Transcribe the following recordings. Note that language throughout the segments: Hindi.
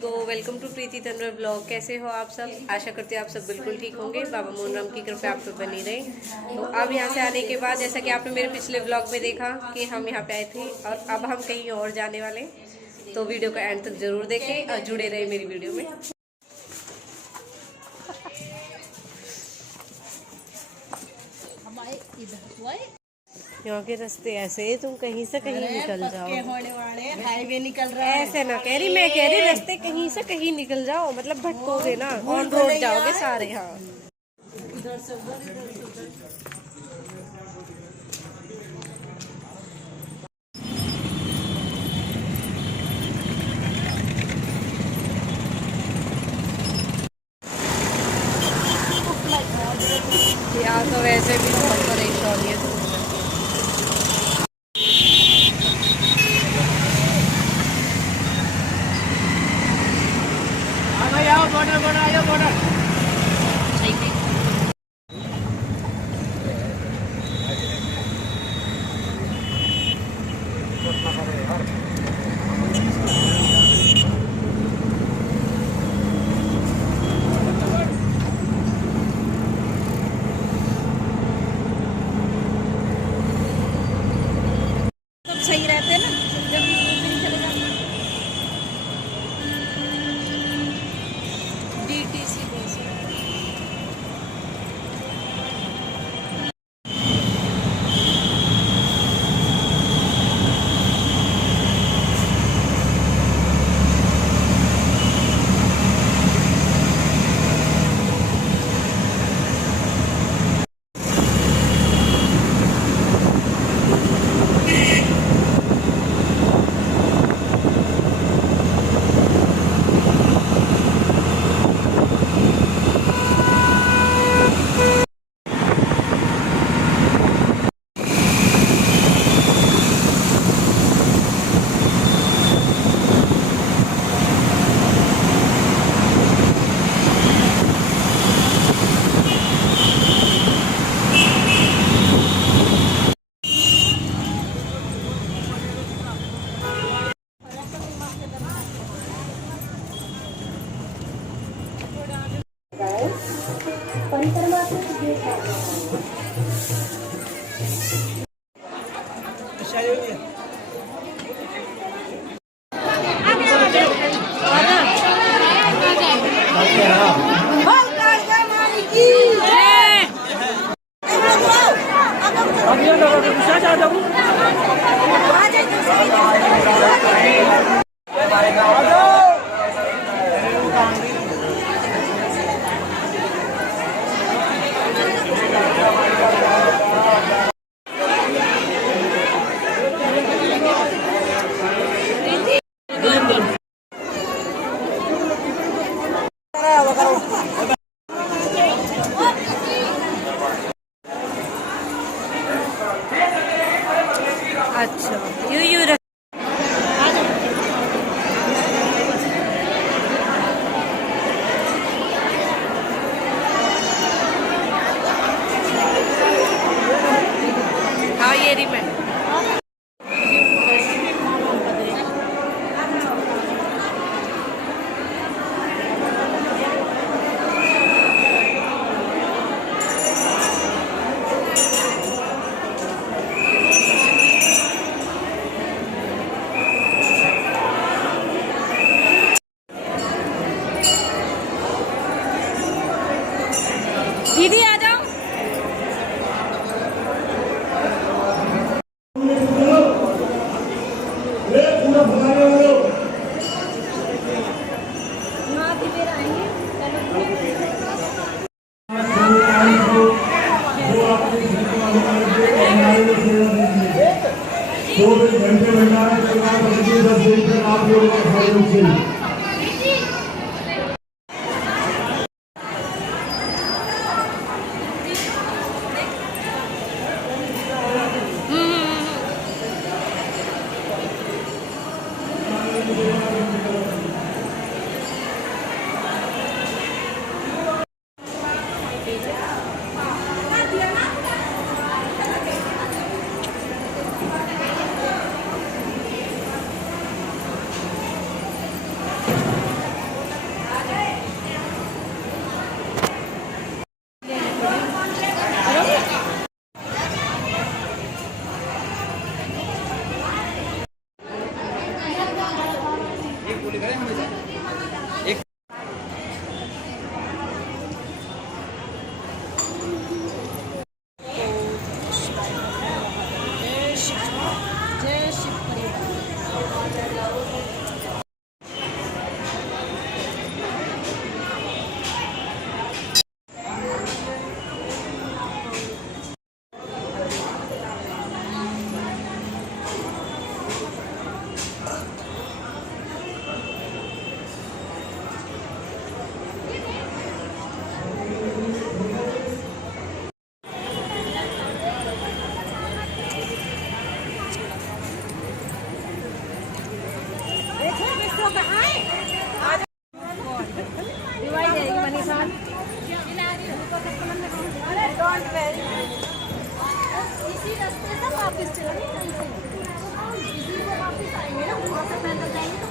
को welcome to Preeti Tanwar blog. कैसे हो आप सब? आशा करते हैं आप सब बिल्कुल ठीक होंगे। बाबा मोहनराम की कृपा आप पे बनी रहे। तो अब यहाँ से आने के बाद जैसा कि आपने मेरे पिछले ब्लॉग में देखा कि हम यहाँ पे आए थे और अब हम कहीं और जाने वाले हैं। तो वीडियो को एंड तक जरूर देखें और जुड़े रहे मेरी वीडियो में। यहाँ के रास्ते ऐसे तुम कहीं से कहीं निकल जाओ, होने वाले हाईवे निकल रहा है। ऐसे ना कह रही, मैं कह रही रास्ते कहीं से कहीं निकल जाओ, मतलब भटकोगे ना, ऑन रोड जाओगे सारे। हाँ यहाँ तो वैसे भी बहुत परेशानी है। सही रहते हैं ना जब चले जाते हैं। DTC बस अच्छा यू हाँ ये रही मैं। दीदी आ जाओ। घंटे भंडारा चल रहा है, आप लोगों का सहयोग से कहाँ है? दिवाली जाएगी मनीषा। इसी रास्ते से वापस चलेंगे, इसी से वापस आएंगे ना, वहाँ से पैदल जाएंगे तो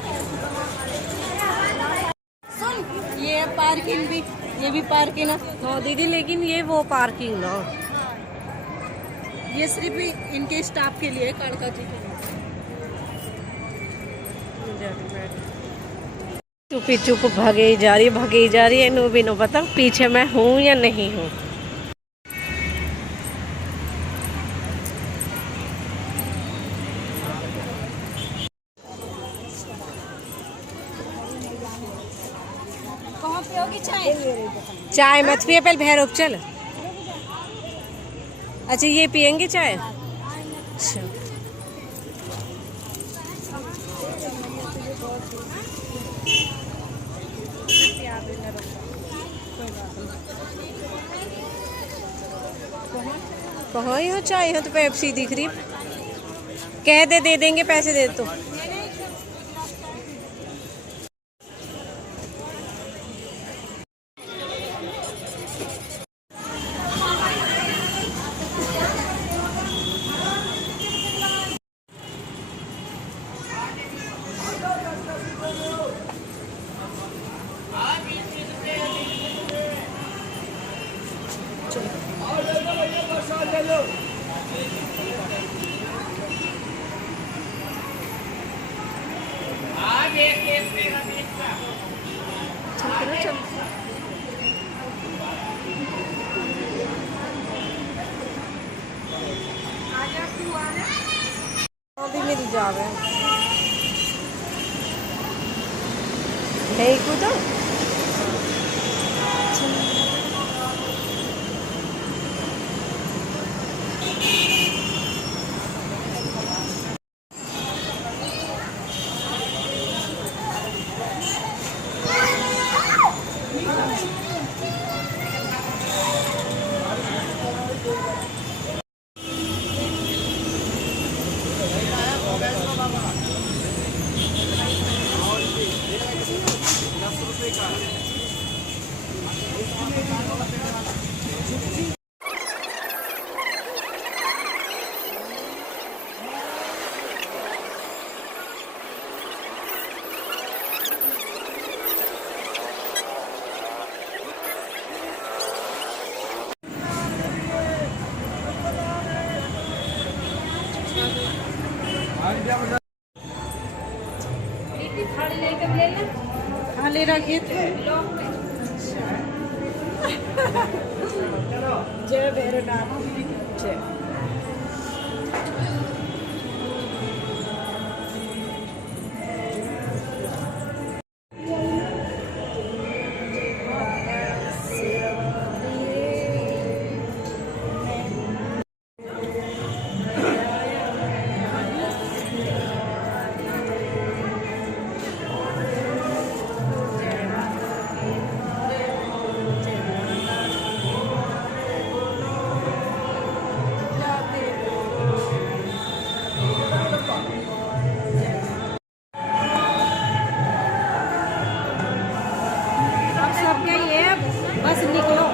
सुन, ये है पार्किंग भी, ये भी पार्किंग है। हाँ दीदी, लेकिन ये वो पार्किंग ना, ये सिर्फ इनके स्टाफ के लिए, कालका जी के लिए। चुपी चुप भागे जा रही है। नो भी नो पता पीछे मैं हूँ या नहीं हूँ। कहाँ पे होगी चाय? चाय मत पिए, पहले भैरव चल। अच्छा ये पियेंगे चाय? अच्छा कहाँ ही हो चाय? हो तो पेप्सी दिख रही, कह दे देंगे, पैसे दे तो। अभी मेरी जाव है कूदा। खाली रखिए थे। जय भैरवनाथ जय। बस निकलो।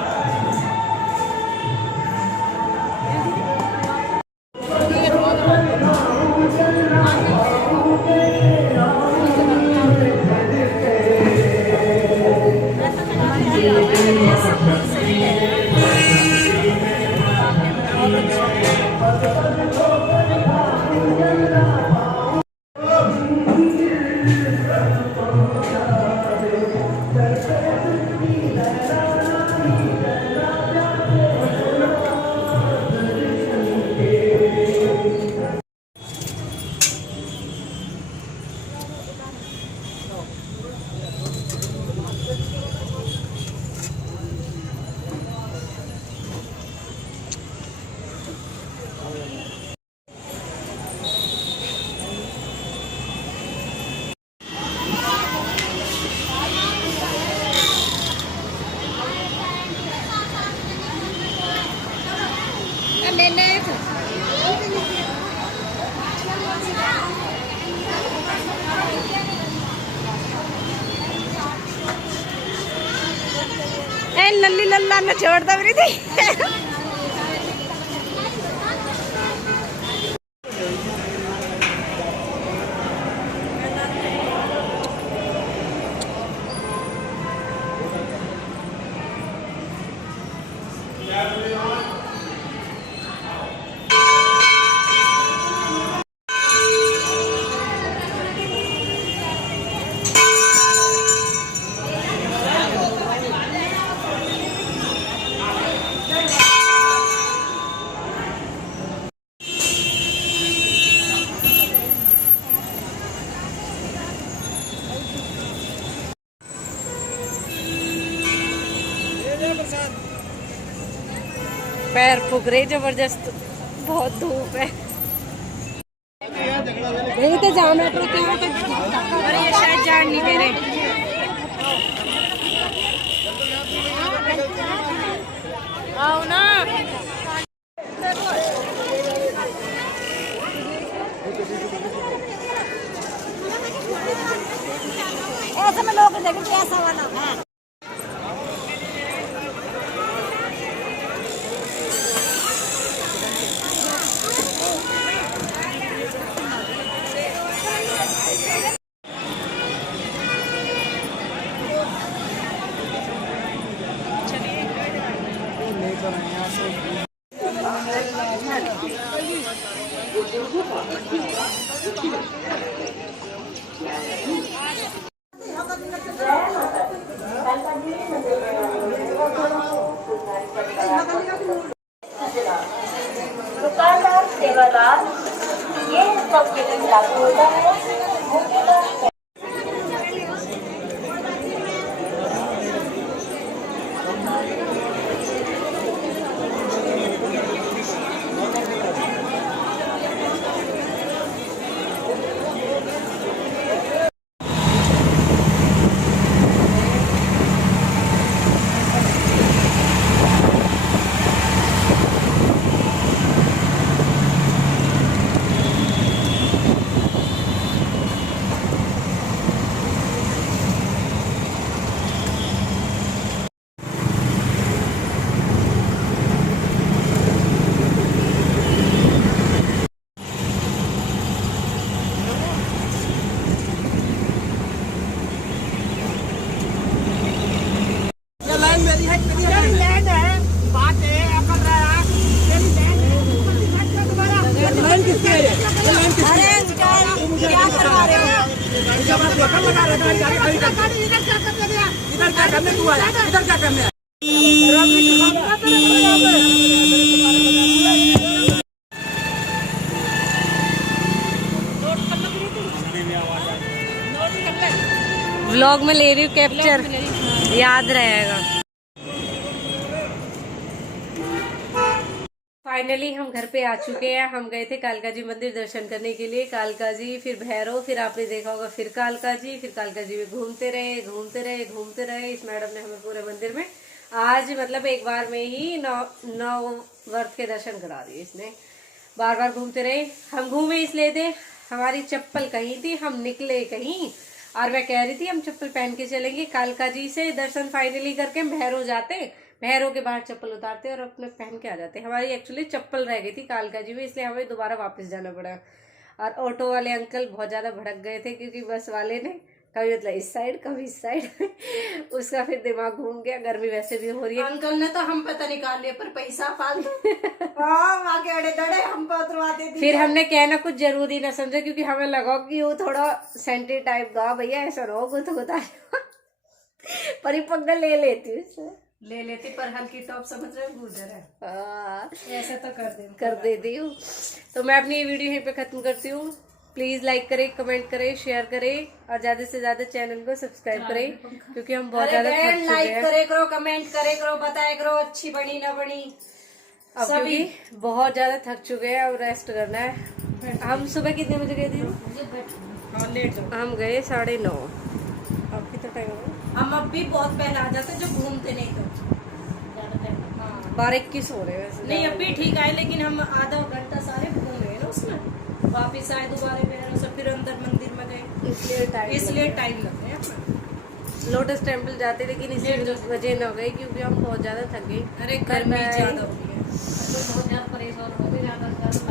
ए लल्ली लल्ला न छोड़ दो मेरी थी। पैर फूक रहे जबरदस्त, बहुत धूप है। यही तो जाम है, अरे ये शायद जान नहीं दे रहे। आओ ना। ऐसे में लोग देखें कैसा वाला है। दुकानदार सेवादार ये सबके लिए लागू होता है। व्लॉग में ले रही हूँ कैप्चर, याद रहेगा। फाइनली हम घर पे आ चुके हैं। हम गए थे कालका जी मंदिर दर्शन करने के लिए। कालका जी, फिर भैरव, फिर आपने देखा होगा फिर कालका जी में घूमते रहे। इस मैडम ने हमें पूरे मंदिर में आज मतलब एक बार में ही नौ वर्त के दर्शन करा दिए। इसने बार बार घूमते रहे। हम घूमे इसलिए थे, हमारी चप्पल कहीं थी, हम निकले कहीं, और मैं कह रही थी हम चप्पल पहन के चलेंगे। कालका जी से दर्शन फाइनली करके भैरव जाते, भैरव के बाहर चप्पल उतारते और अपने पहन के आ जाते। हमारी एक्चुअली चप्पल रह गई थी कालका जी में, इसलिए हमें दोबारा वापस जाना पड़ा। और ऑटो वाले अंकल बहुत ज्यादा भड़क गए थे, क्योंकि बस वाले ने कभी मतलब इस साइड कभी इस साइड उसका फिर दिमाग घूम गया। गर्मी वैसे भी हो रही है। अंकल ने तो हम पता निकाल लिया, पर पैसा फालतू आगे अड़े दड़े हम पे उतरवाते थे। फिर हमने कहना कुछ जरूरी ना समझा, क्योंकि हमें लगा कि वो थोड़ा सेंटी टाइप का, भैया ऐसा ना हो गुता पर ही पंगा ले लेती पर हल्की टॉप समझ रहे हो, गुजर है ऐसा तो कर देती हूँ। तो मैं अपनी ये वीडियो यहीं पे खत्म करती हूँ। प्लीज लाइक करें, कमेंट करें, शेयर करें और ज्यादा से ज्यादा चैनल को सब्सक्राइब करें, क्योंकि हम बहुत ज्यादा थक चुके हैं। लाइक करे करो, कमेंट करे करो, बताया करो अच्छी बनी ना बनी। अब क्योंकि बहुत ज्यादा थक चुके हैं, अब रेस्ट करना है। हम सुबह कितने बजे गए थे? लेट हम गए 9:30। अब कितना टाइम होगा? हम अब भी बहुत पहले आ जाते जो घूमते नहीं तो 12:21 हो रहे हैं वैसे। नहीं अब भी ठीक आए, लेकिन हम आधा घंटा सारे घूम गए ना उसमें, वापिस आए दोबारा फिर अंदर मंदिर में गए, इसलिए टाइम लग गया। लोटस टेम्पल जाते, लेकिन इसी वजह न गए क्योंकि हम बहुत ज़्यादा थक गए। अरे गर्मी ज़्यादा हो गई है। बहुत ज़्यादा परेशान हो गए, ज़्यादा से ज़्यादा